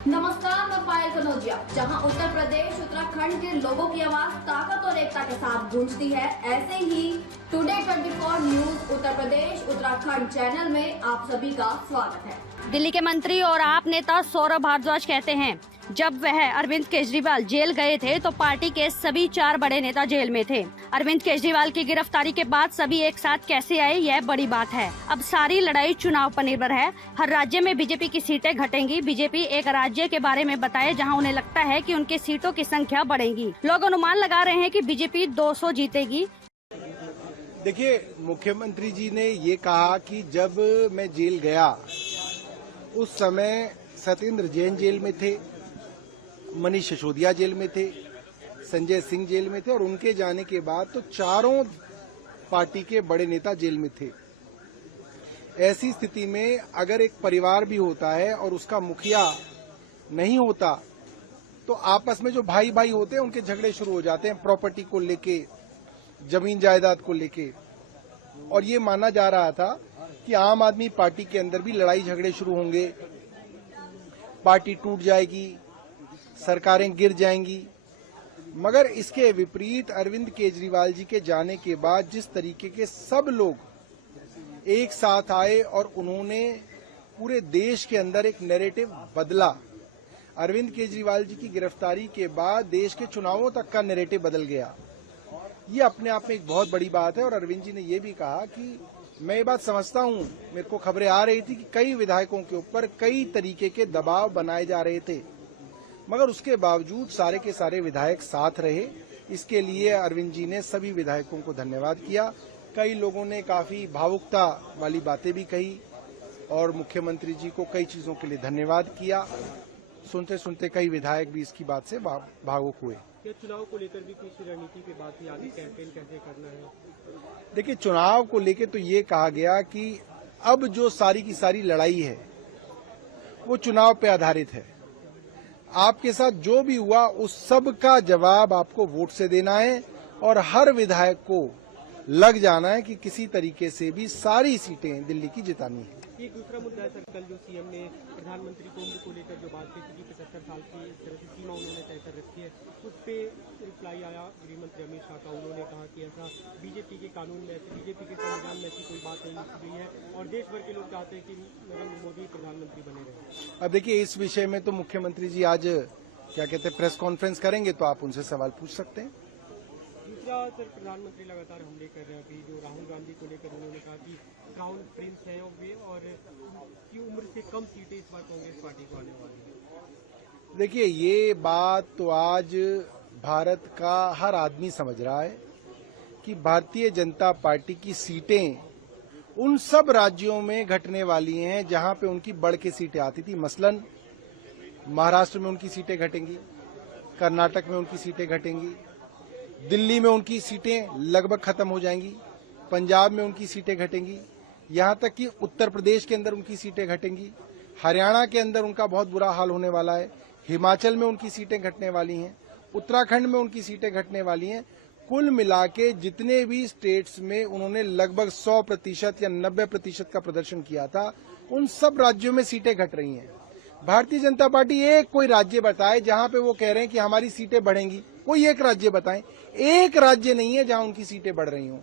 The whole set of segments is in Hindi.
नमस्कार, मैं पायल कनौजिया। जहां उत्तर प्रदेश उत्तराखंड के लोगों की आवाज ताकत और एकता के साथ गूंजती है, ऐसे ही today 24 news Uttar Pradesh Uttarakhand channel में आप सभी का स्वागत है। दिल्ली के मंत्री और आप नेता सौरभ भारद्वाज कहते हैं, जब वह अरविंद केजरीवाल जेल गए थे तो पार्टी के सभी 4 बड़े नेता जेल में थे। अरविंद केजरीवाल की गिरफ्तारी के बाद सभी एक साथ कैसे आए, यह बड़ी बात है। अब सारी लड़ाई चुनाव पर निर्भर है। हर राज्य में बीजेपी की सीटें घटेंगी। बीजेपी एक राज्य के बारे में बताए जहां उन्हें लगता है कि उनके सीटों की संख्या बढ़ेगी। लोग अनुमान लगा रहे हैं कि बीजेपी 200 जीतेगी। देखिए, मुख्यमंत्री जी ने ये कहा कि जब मैं जेल गया उस समय सत्येंद्र जैन जेल में थे, मनीष सिसोदिया जेल में थे, संजय सिंह जेल में थे और उनके जाने के बाद तो चारों पार्टी के बड़े नेता जेल में थे। ऐसी स्थिति में अगर एक परिवार भी होता है और उसका मुखिया नहीं होता तो आपस में जो भाई भाई होते हैं उनके झगड़े शुरू हो जाते हैं, प्रॉपर्टी को लेके, जमीन जायदाद को लेके। और ये माना जा रहा था कि आम आदमी पार्टी के अंदर भी लड़ाई झगड़े शुरू होंगे, पार्टी टूट जाएगी, सरकारें गिर जाएंगी। मगर इसके विपरीत अरविंद केजरीवाल जी के जाने के बाद जिस तरीके के सब लोग एक साथ आए और उन्होंने पूरे देश के अंदर एक नैरेटिव बदला। अरविंद केजरीवाल जी की गिरफ्तारी के बाद देश के चुनावों तक का नैरेटिव बदल गया। ये अपने आप में एक बहुत बड़ी बात है। और अरविंद जी ने ये भी कहा कि मैं ये बात समझता हूं, मेरे को खबरें आ रही थी कि कई विधायकों के ऊपर कई तरीके के दबाव बनाए जा रहे थे, मगर उसके बावजूद सारे के सारे विधायक साथ रहे। इसके लिए अरविंद जी ने सभी विधायकों को धन्यवाद किया। कई लोगों ने काफी भावुकता वाली बातें भी कही और मुख्यमंत्री जी को कई चीजों के लिए धन्यवाद किया। सुनते सुनते कई विधायक भी इसकी बात से भावुक हुए। क्या चुनाव को लेकर भी किसी रणनीति के बात आगे कैंपेन कैसे करना है? देखिए, चुनाव को लेकर तो ये कहा गया कि अब जो सारी की सारी लड़ाई है वो चुनाव पे आधारित है। आपके साथ जो भी हुआ उस सब का जवाब आपको वोट से देना है और हर विधायक को लग जाना है कि किसी तरीके से भी सारी सीटें दिल्ली की जितानी है। एक दूसरा मुद्दा है सर, कल जो सीएम ने प्रधानमंत्री को उम्र को लेकर जो बात की थी कि 75 साल की इस तरह की सीमा उन्होंने तय कर रखी है, उस पर रिप्लाई आया गृह मंत्री अमित शाह का। उन्होंने कहा कि ऐसा बीजेपी के कानून में, बीजेपी के संविधान में ऐसी कोई बात नहीं लिखी गई है और देश भर के लोग चाहते हैं कि नरेंद्र मोदी प्रधानमंत्री बने रहे। अब देखिए, इस विषय में तो मुख्यमंत्री जी आज क्या कहते हैं प्रेस कॉन्फ्रेंस करेंगे, तो आप उनसे सवाल पूछ सकते हैं। दूसरा सर, प्रधानमंत्री लगातार हमले कर रहे हैं। अभी जो राहुल गांधी को लेकर उन्होंने कहा कि क्राउन प्रिंस है वे और की उम्र से कम सीटें इस बार कांग्रेस पार्टी को आने वाली है। देखिए, ये बात तो आज भारत का हर आदमी समझ रहा है कि भारतीय जनता पार्टी की सीटें उन सब राज्यों में घटने वाली हैं जहां पे उनकी बढ़ के सीटें आती थी। मसलन महाराष्ट्र में उनकी सीटें घटेंगी, कर्नाटक में उनकी सीटें घटेंगी, दिल्ली में उनकी सीटें लगभग खत्म हो जाएंगी, पंजाब में उनकी सीटें घटेंगी, यहां तक कि उत्तर प्रदेश के अंदर उनकी सीटें घटेंगी, हरियाणा के अंदर उनका बहुत बुरा हाल होने वाला है, हिमाचल में उनकी सीटें घटने वाली हैं, उत्तराखंड में उनकी सीटें घटने वाली हैं। कुल मिला के जितने भी स्टेट्स में उन्होंने लगभग 100% या 90% का प्रदर्शन किया था, उन सब राज्यों में सीटें घट रही हैं। भारतीय जनता पार्टी एक कोई राज्य बताए जहां पे वो कह रहे हैं कि हमारी सीटें बढ़ेंगी, कोई एक राज्य बताएं। एक राज्य नहीं है जहां उनकी सीटें बढ़ रही हों।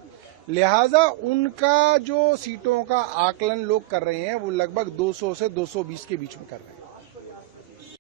लिहाजा उनका जो सीटों का आकलन लोग कर रहे हैं वो लगभग 200 से 220 के बीच में कर रहे हैं।